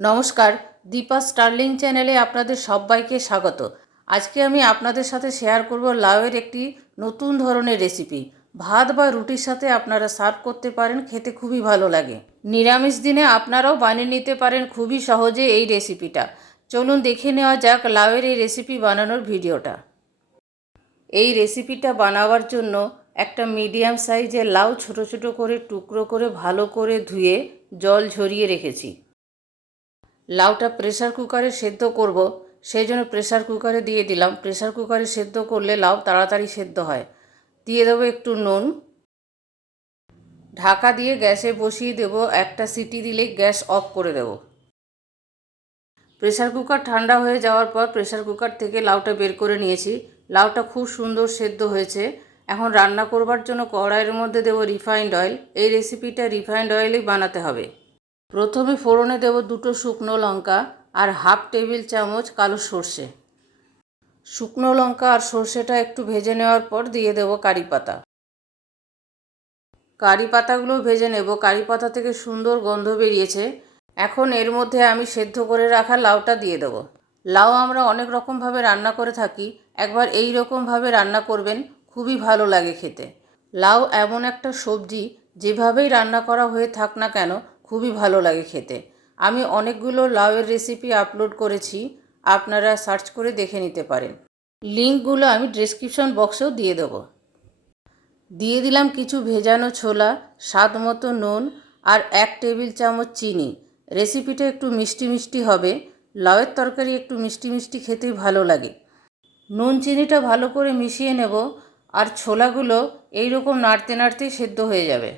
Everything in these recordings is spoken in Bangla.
নমস্কার, দীপা স্টার্লিং চ্যানেলে আপনাদের সবাইকে স্বাগত। আজকে আমি আপনাদের সাথে শেয়ার করব লাউয়ের একটি নতুন ধরনের রেসিপি। ভাত বা রুটির সাথে আপনারা সার্ভ করতে পারেন, খেতে খুবই ভালো লাগে। নিরামিষ দিনে আপনারাও বানিয়ে নিতে পারেন খুবই সহজে এই রেসিপিটা। চলুন দেখে নেওয়া যাক লাউয়ের এই রেসিপি বানানোর ভিডিওটা। এই রেসিপিটা বানাবার জন্য একটা মিডিয়াম সাইজের লাউ ছোট ছোট করে টুকরো করে ভালো করে ধুয়ে জল ঝরিয়ে রেখেছি। লাউটা প্রেসার কুকারে সেদ্ধ করব। সেই জন্য প্রেসার কুকারে দিয়ে দিলাম। প্রেসার কুকারে সেদ্ধ করলে লাউ তাড়াতাড়ি সেদ্ধ হয়। দিয়ে দেবো একটু নুন। ঢাকা দিয়ে গ্যাসে বসিয়ে দেব একটা সিটি দিলেই গ্যাস অফ করে দেব। প্রেসার কুকার ঠান্ডা হয়ে যাওয়ার পর প্রেসার কুকার থেকে লাউটা বের করে নিয়েছি। লাউটা খুব সুন্দর সেদ্ধ হয়েছে। এখন রান্না করবার জন্য কড়াইয়ের মধ্যে দেবো রিফাইন্ড অয়েল এই রেসিপিটা রিফাইন্ড অয়েলেই বানাতে হবে। প্রথমে ফোড়নে দেব দুটো শুকনো লঙ্কা আর হাফ টেবিল চামচ কালো সর্ষে। শুকনো লঙ্কা আর সর্ষেটা একটু ভেজে নেওয়ার পর দিয়ে দেব কারি পাতা। কারি পাতাগুলো ভেজে নেব। কারি পাতা থেকে সুন্দর গন্ধ বেরিয়েছে। এখন এর মধ্যে আমি সেদ্ধ করে রাখা লাউটা দিয়ে দেব। লাউ আমরা অনেক রকমভাবে রান্না করে থাকি। একবার এই রকমভাবে রান্না করবেন, খুবই ভালো লাগে খেতে। লাউ এমন একটা সবজি, যেভাবেই রান্না করা হয়ে থাক না কেন খুবই ভালো লাগে খেতে। আমি অনেকগুলো লাউয়ের রেসিপি আপলোড করেছি, আপনারা সার্চ করে দেখে নিতে পারেন। লিঙ্কগুলো আমি ডিসক্রিপশন বক্সেও দিয়ে দেবো। দিয়ে দিলাম কিছু ভেজানো ছোলা, স্বাদ মতো নুন আর এক টেবিল চামচ চিনি। রেসিপিটা একটু মিষ্টি মিষ্টি হবে, লাউয়ের তরকারি একটু মিষ্টি মিষ্টি খেতেই ভালো লাগে। নুন চিনিটা ভালো করে মিশিয়ে নেব আর ছোলাগুলো এই রকম নাড়তে নাড়তেই সেদ্ধ হয়ে যাবে।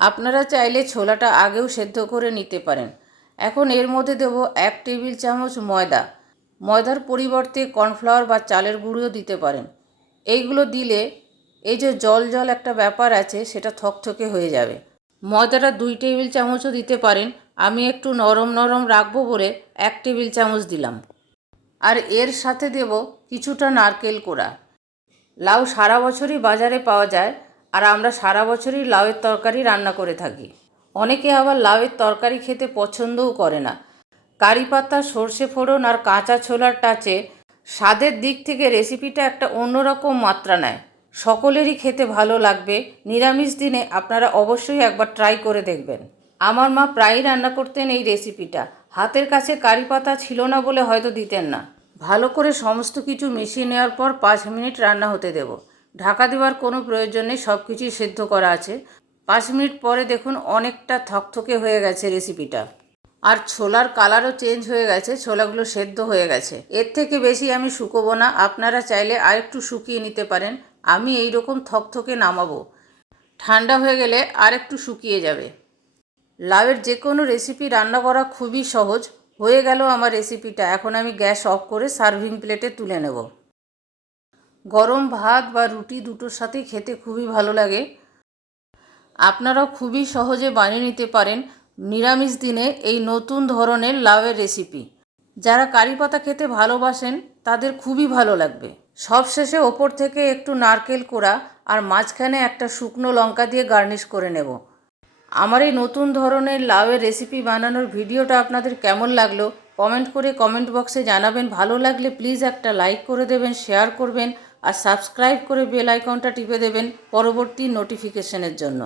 আপনারা চাইলে ছোলাটা আগেও সেদ্ধ করে নিতে পারেন। এখন এর মধ্যে দেব এক টেবিল চামচ ময়দা। ময়দার পরিবর্তে কর্নফ্লাওয়ার বা চালের গুঁড়িও দিতে পারেন। এইগুলো দিলে এই যে জল জল একটা ব্যাপার আছে, সেটা থকথকে হয়ে যাবে। ময়দাটা দুই টেবিল চামচও দিতে পারেন। আমি একটু নরম নরম রাখব বলে এক টেবিল চামচ দিলাম। আর এর সাথে দেব কিছুটা নারকেল কোড়া। লাউ সারা বছরই বাজারে পাওয়া যায়। আর আমরা সারা বছরই লাউয়ের তরকারি রান্না করে থাকি। অনেকে আবার লাউয়ের তরকারি খেতে পছন্দও করে না। কারি পাতা, সর্ষে ফোড়ন আর কাঁচা ছোলার টাচে স্বাদের দিক থেকে রেসিপিটা একটা অন্যরকম মাত্রা নেয়। সকলেরই খেতে ভালো লাগবে। নিরামিষ দিনে আপনারা অবশ্যই একবার ট্রাই করে দেখবেন। আমার মা প্রায়ই রান্না করতেন এই রেসিপিটা হাতের কাছে কারি পাতা ছিল না বলে হয়তো দিতেন না। ভালো করে সমস্ত কিছু মিশিয়ে নেওয়ার পর পাঁচ মিনিট রান্না হতে দেব। ঢাকা দেওয়ার কোনো প্রয়োজন নেই সব কিছুই সেদ্ধ করা আছে। পাঁচ মিনিট পরে দেখুন অনেকটা থকথকে হয়ে গেছে রেসিপিটা আর ছোলার কালারও চেঞ্জ হয়ে গেছে, ছোলাগুলো সেদ্ধ হয়ে গেছে। এর থেকে বেশি আমি শুকোবো না, আপনারা চাইলে আরেকটু শুকিয়ে নিতে পারেন। আমি এই রকম থকথকে নামাবো। ঠান্ডা হয়ে গেলে আর একটু শুকিয়ে যাবে। লাউয়ের যে কোনো রেসিপি রান্না করা খুবই সহজ। হয়ে গেল আমার রেসিপিটা এখন আমি গ্যাস অফ করে সার্ভিং প্লেটে তুলে নেব। গরম ভাত বা রুটি দুটোর সাথেই খেতে খুবই ভালো লাগে। আপনারাও খুবই সহজে বানিয়ে নিতে পারেন নিরামিষ দিনে এই নতুন ধরনের লাউয়ের রেসিপি যারা কারি পাতা খেতে ভালোবাসেন, তাদের খুবই ভালো লাগবে। সবশেষে ওপর থেকে একটু নারকেল কোড়া আর মাঝখানে একটা শুকনো লঙ্কা দিয়ে গার্নিশ করে নেব। আমার এই নতুন ধরনের লাউয়ের রেসিপি বানানোর ভিডিওটা আপনাদের কেমন লাগল? কমেন্ট করে কমেন্ট বক্সে জানাবেন। ভালো লাগলে প্লিজ একটা লাইক করে দেবেন, শেয়ার করবেন। আর সাবস্ক্রাইব করে বেল আইকনটা টিপে দেবেন পরবর্তী নোটিফিকেশনের জন্য।